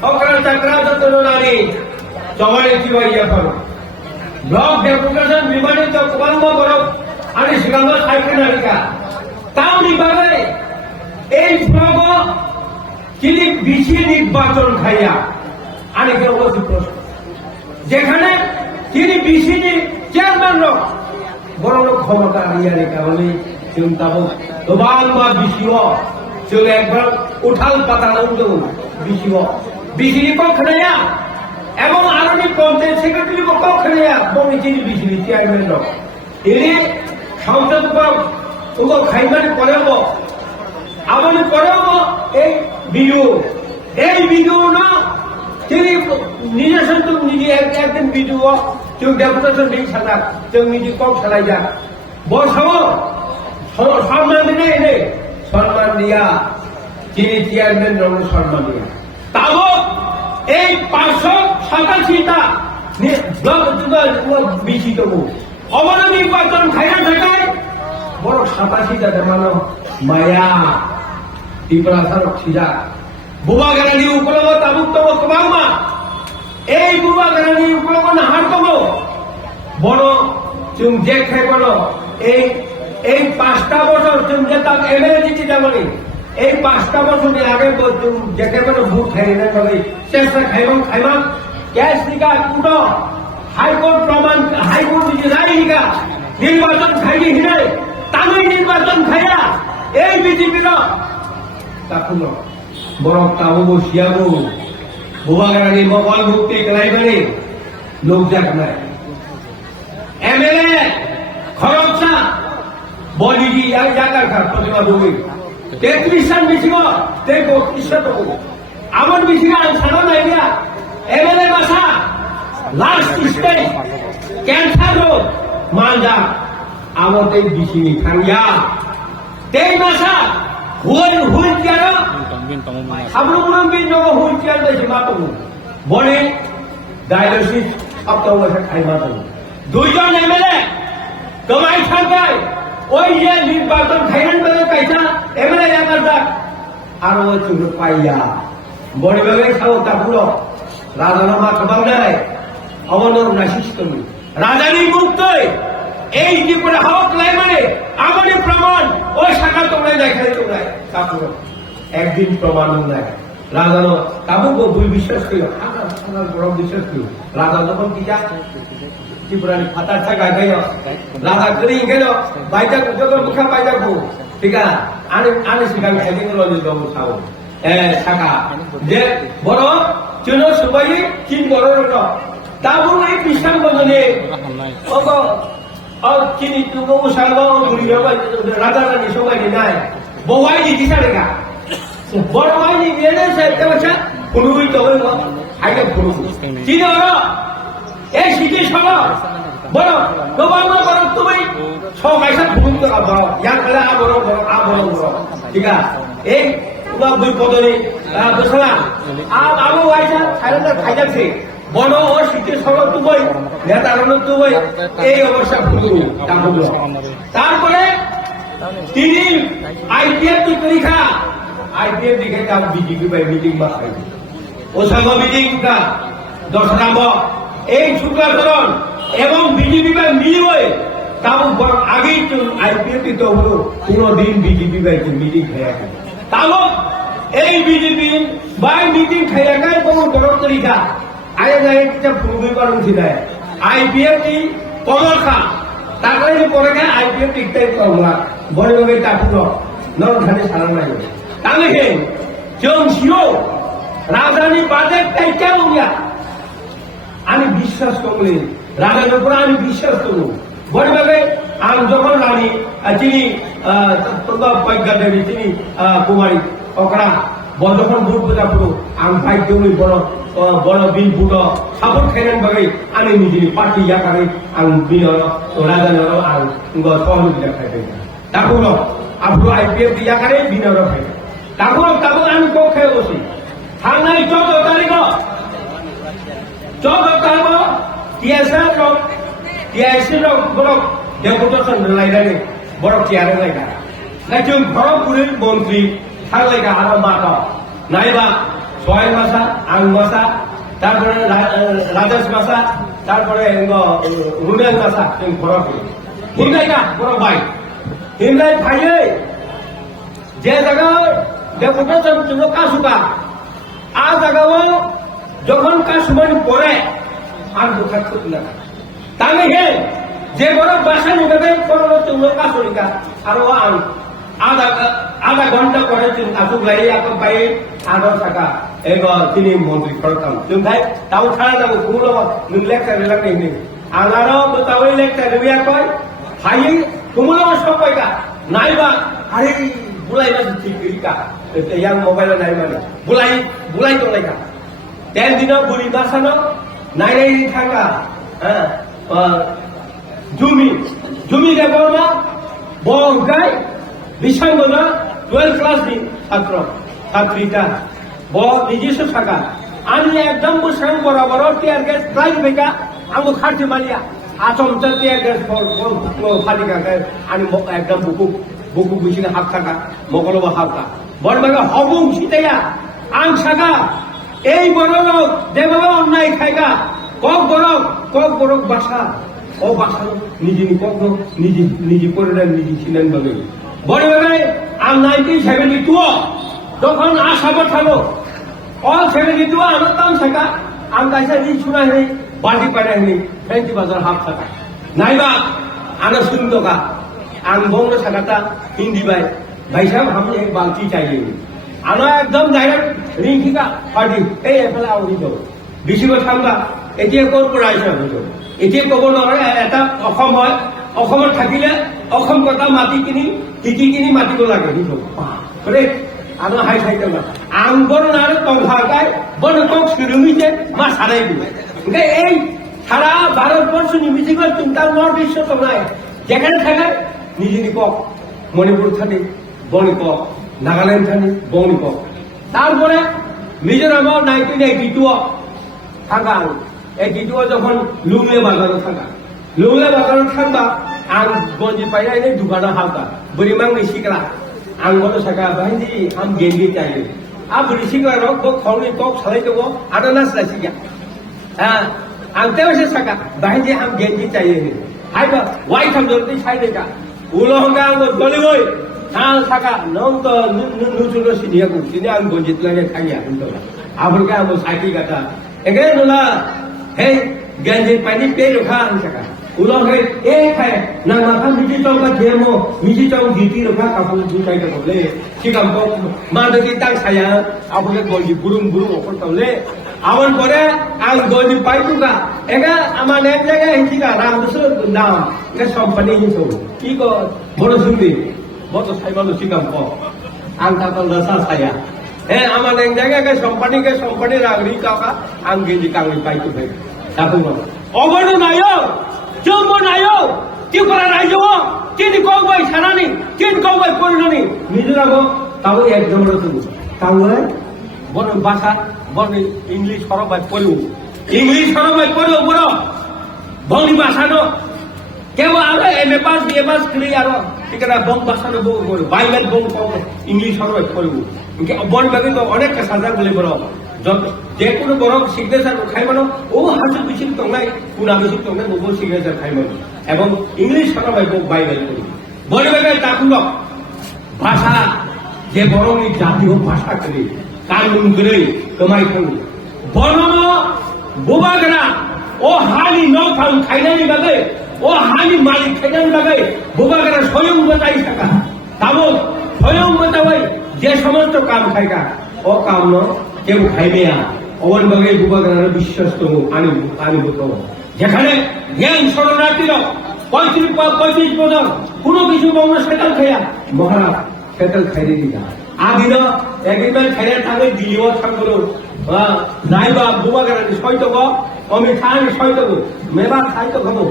Okra Chakra Tanani, Chawari Chiva Block deputation Vimani to Kualma Borok, and Shigama Saikanarika. Town Ibare, A Bravo, Killing Bishini Baton Kaya, and it was the process. Jekane, Killing Bishini, Chairman Rock, Borok Homaka, Yarika, Chuntabu, Obama Bishio, Chulek, Utal Patanu, Bishio, Bishini Kokaya. এবং আরনি panchayat secretary কখনো বমিচিনি বিচিনি chairman লোক এনে সংসদ Hugo খাইবার করেব আমনি করেব এই video না তিনি নিজস্ব তো নিজে একদিন ভিডিও কেউ ডেপুটেশন দিই সাদা কেউ নিজে কম চালাই যা বসাও সম্মান দিনে এনে সম্মান দিয়া তিনি চেয়ারম্যান লোক সম্মান দিয়া তাও এই 587টা বিচিত অবন নির্বাচন খাইয়া থাকায় বড় 87টা দেমানো মায়া ত্রিপুরা সড়ক ছিলা বুবা গাড়ি উপলব্ধ তাবুক্তম কবামা এই বুবা গাড়ি উপলব্ধ না হারতম বড় চুম যে খাই বড় এই 5টা বছর চুম যে তাক এমএলএ দিতে যাবনি এই 5টা বছর আগে যেতে কোনো ভোট খাই না তবে চেষ্টা খাইবাম ক্যাশ নিকা কুটো হাইকোর্ট প্রমাণ হাইকোর্ট দিকে রায় নিকা নির্বাচন খাইয়ে হিনে তামিল নির্বাচন খাইয়া এই বিজেপির তাকুল বরং তাবু বসিয়াবো বুবাগাড়ি মোবাইল মুক্তি করাইবারে লোক যাক নাই এমএলএ খরচা বলিগি এক জায়গার খার প্রতিমা বলি 33 জন মিছিল তেই 32 টাকা আমার মিছিল সারা নাইয়া এমএলএ ভাষা লাস্ট স্টেজ ক্যান্সার রোগ মালদা আমাদের বিচিনি খাইয়া তেই ভাষা হুই কেন সাবরুম বিন নগ হুই কেন দেশে মাতো বলে ডায়ালিসিস সপ্তাহ বছর খাই মাতো দুইজন এমএলএ কমাই থাকায় ওই যে নির্বাচন খাইলেন বলে পয়সা এমএলএ জানার দাগ আর ওই চুল পাইয়া বড় ভাবে খাও তাপুরো রাজানামা খাবার নাই অবনর নাশিস তুমি রাজানি মুক্ত এই ত্রিপুরা হক লাই মানে আমাদের প্রমাণ ওই শাখা তোমরা দেখাই তোমরা তাপুরো একদিন প্রমাণ নাই রাজানো কাবুকে ভুল বিশ্বাস করিও আমার বড় বিশ্বাস করিও রাজা যখন কি যা ত্রিপুরানি ফাটার থাকা গেল রাজা করি গেল বাইজা যত মুখা পাইজা গো ঠিক আছে আনে শিকার খাইতে গেল যে দম খাও শাখা যে বড় চুনো সবাই চিন বড় রটো তাবু এই বিশাল বদলে চিনি তুগো উসালবা ঘুরি রাজা রানী সবাই নাই বওয়াই দিদি সারেগা বড় ভাই নি গেলে সে দেবছা পুরুই তো হইব আগে পুরু চিনি ওরা এই সিটি সভা বড় গোবাংলা বড় তুমি সবাইসা ভুল তো বড় ইয়ার কলা বড় ঠিক আছে এই তোমার দুই পদরে বসলা আবু আইসা খাইলা খাইজাছে বড় ও সিটি সভা তুমি নেতারণ তুমি এই অবস্থা ভুল তারপরে তিনি আইপিএফ কি পরীক্ষা আইপিএফ দিকে তার বিজেপি বাই মিটিং বা খাইবে ওসাগ মিটিং কা 10 নম্বর এই শুক্লাচরণ এবং বিজেপি বাই মিলিয়ে তাও আগেই তো আইপিএফ তো হলো কোনদিন বিজেপি বাই মিটিং খাইয়া তাও এই বিজেপি বাই মিটিং খাইয়া গায় কোনো গরম তরিকা আগে যায় একটা পূর্বে পারুন ছিলায় আইপিএফ কি পদখা তারপরে পরে গায় আইপিএফ টিকটাই করলা বড় ভাবে তাপুর নরখানে সারা নাই তাহলে জন শিও রাজধানী বাজেট টাইকা বলিয়া আমি বিশ্বাস করলে রাজার উপর আমি বিশ্বাস করব বড় ভাবে আমি যখন রানী তিনি প্রজ্ঞা দেবী তিনি কুমারী ওকরা যখন ভোট বোঝা করো আমি ভাই দেবী বড় বিল ভোট সাপোর্ট খাইলেন ভাবে আমি নিজে পার্টি ইয়াকারে আমি বিনর রাজানর আর সহযোগিতা খাইতে তারপর আপনার আইপিএফ ইয়াকারে বিনর খাইতে তারপর আমি কেউ খেয়ে বসি থানায় 14 তারিখ 14 তারিখ টিআইসি বড় ডেপুটেশন লাইনারে বড় চেয়ারে লাইনা নাকি ঘর পুরীর মন্ত্রী থাকলে আরো মাতা নাইবা ছয় মাসা আং মাসা তারপরে রাজেশ মাসা তারপরে রুমেল মাসা जों ঘর করি হিমলাই না বড় ভাই হিমলাই ভাইয়ে যে জায়গায় দেখো তুমি কাশুকা আ জায়গাও যখন কাশুমানি পড়ে আর বোঝা করতে না তাহলে হে যে বড় বাসা নিবে করলো তুমি কাশুরিকা আরো আধা ঘন্টা পরে তুমি কাশুক লাই আপন পাই 8 টাকা এবার তিনি মন্ত্রী করতাম তুমি ভাই তাও ছাড়া যাবো কুলো নুন লেখা লেখা নেই আলারও তাও লেখা রিয়া কয় ভাই কুমুলো সব পাইকা নাইবা আরে বুলাই না ঠিক করিকা yang mobile nai mana bulai to lai ka ten dino buri basano nai nai thanga jumi de borma bogai bisangona 12 class di ছাত্রীটা ব নিজস্ব থাকা আমি একদম বুসাং বরাবর টিয়ার গ্যাস ট্রাই বেকা আমো খাটি মালিয়া আচমচা টিয়ার গ্যাস ফালি কা আমি একদম বুকু বুঝিনা হাত থাকা মগলবা হালকা বড়বাগা হবুং সিতাইয়া আং সাগা এই বড় লোক যেভাবে অন্যায় খাইগা কক বড়ক বাসা ও বাসা নিজে নিজে করে নেন নিজে ছিলেন ভাবে বড়বাগায় আং 1972 তখন আসাবা থালো অল 72 আমার তাম সাগা আং কাইসা নি শুনা হে বাড়ি পাড়ায় নি ফেন্টি বাজার হাফ থাকা নাইবা আনা সুন্দকা आं बोंग सागाता हिंदी भाई साहब हमें एक बाल्टी चाहिए आना एकदम डायरेक्ट रिंकी का पार्टी ए एफला आवरी दो बिसिबो थांगा एतिए कॉर्पोरेशन हजो एतिए गवर्नर এটা অসম হয় অসমত থাকিলে অসম কথা মাটি কিনি মাটিব লাগে হিজো করে আনা হাই সাইতে না আং বড় না তংহাগাই বড় কক সুরুমিতে মা সারাই দিবে ওকে এই সারা ভারতবর্ষ নিমিজিগো চিন্তা নর্থ ইস্ট তো নাই যেখানে থাকে নিজেরই কক মণিপুর থাকে বনি কক নাগাল্যান্ড থাকে বনি কক তারপরে মিজোরামও 1982 থাকা 82 যখন লুংলে বাজারে থাকা লুংলে বাজারে থাকবা আং গঞ্জি পাইলাই ने दुकाना हाका बरिमां नि सिकरा आं गतो साका भाईजी हम गेंदी चाहिए आ बरि सिकरा रो को खौनी কক सालाय दो आदा नास लासिया हां आं तेवसे साका भाईजी हम गेंदी चाहिए हाइबा वाइ थांदोरनि साइदेका उलहंगा आंगो गलिवय थाल साका नंग नुचुलो सिनियाको सिनि आं गंजित लागे खाइया हुndo आफुरका आंगो साकी गाता एगे नुला हे गंजि पानी पे रखा आं साका उलहंगा ए खाय नामा खा मिजि चौका थेमो मिजि चौ गिति रखा काफु जुटाइ त बले सिगाम को मादति तां साया आफुरका गंजि बुरुम अफर तले आवन परे आं गंजि पाइतुका एगा आमान एक जगह हिसिका रामदसो नाम एगा सम्पनि हिसो কি কো বড় সুন্দর বড় সাইবালো সিগাম কো আং তাতো লসা সায়া এ আমার এক জায়গায় কোম্পানি রাগরি কাকা আং গেজি কাঙ্গি পাইতো ভাই তাতো অবড় নাইও জম্ম নাইও ত্রিপুরা রাজ্য তিন কওবাই সানানি তিন কওবাই পরিণনি মিজোরামও তাও একদম রতু তাও বড় ভাষা বড় ইংলিশ সরবাই পড়ো বড় বড় ভাষা নো কেবল আমরা এমএ পাস বিএ পাস করি আর ঠিকানা বং ভাষানো বউ বাইবেল বং ইংলিশ সরবাই পড়ব বন বাকি তো অনেক সাজা বলে বড় যে কোনো বড় সিগনেচার খাইবানো ও হাসু বেশি তংনাই কুনা বেশি তংনাই ও সিগনেচার খাইবানো এবং ইংলিশ সরবাই বং বাইবেল করি বলে বাকি তাকুল ভাষা যে বড় জাতীয় ভাষা করে কানুন করে কমাই খাবো বর্ণ বোবাগরা ও হানি নখান খাইনানি বাগে ও হানি মালিক খাইনানি বাগে বোবাগরা স্বয়ং বতাই থাকা তাবো স্বয়ং বতাই যে সমস্ত কাম খাইকা ও কাম ন কেউ খাইবেয়া অবন বাগে বোবাগরা বিশ্বস্ত আনি বতো যেখানে জ্ঞান শরণার্থীর 35 বছর কোনো কিছু বঙ্গ সেটাল খাইয়া মহারাজ সেটাল খাইয়ে দিতা আদিন একদিন খাইয়া থাকে দিলিও থাকলো নাইবা বোবাগরা সৈতব আমি খাই সৈতব মেবা খাইতো খাবো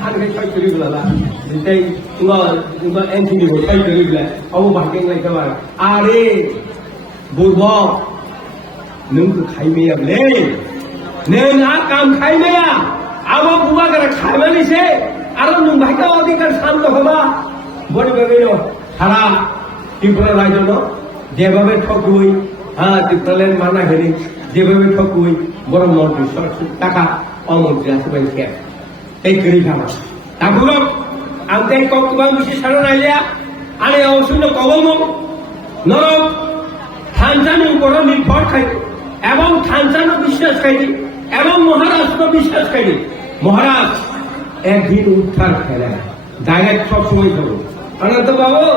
খাই সৈ করি গলা যেটাই তোমার এনসিডি সৈ করি গলা অবো ভাগেন লাইকাবা আরে বুর্ব नोंखौ खाइमेयालै नोंहा काम खाइमेया आबो বোবাগরা खाइमानिसे आरो नों भाइका अधिकार शांत हबा बड़ी बेगेनो सारा ত্রিপুরা রাজ্য যেভাবে ঠকুই ত্রিপুরাল্যান্ড মানা হেরি যেভাবে ঠকুই বড় মন্ত্রী টাকা অমন্ত্রী আসবেন কে এই করি খাওয়া তারপর আমি কতবার বিশেষ সারণ আইলিয়া আরে অবশ্যই কবম নরক থানচানোর উপর নির্ভর খাইত এবং থানচানো বিশ্বাস খাইনি এবং মহারাজকে বিশ্বাস খাইনি মহারাজ একদিন उठार खेला डायरेक्ट सब समय करो अनंत बाबू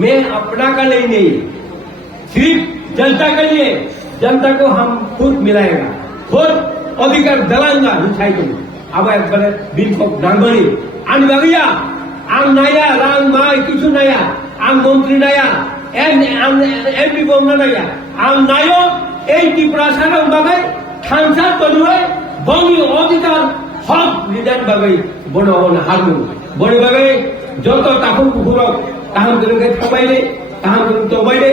मैं अपना का लिए नहीं सिर्फ जनता के लिए जनता को हम खुद मिलाएगा खुद अधिकार दिलाऊंगा मिठाई को अब एक बार बिल को डांगबनी आन बागिया आन नया रांग माय किचु नया आन मंत्री नया एमपी बंगला नया आन नायो এই ত্রিপুরাসার বাগে থানসা তলুয়ে বঙ্গি অধিকার হক লিডার বাগে বড় হারমু বড় বাগে যত তাহু পুরক তাহার দিকে থামাইলে তাহার তবাইলে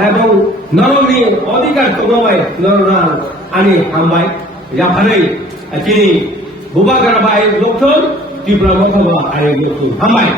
এবং নরনি অধিকার তবাই নরনা আনি হামবাই জাফারে তিনি বুবাগার বাই লক্ষণ ত্রিপুরা মথবা আরে লক্ষণ হামবাই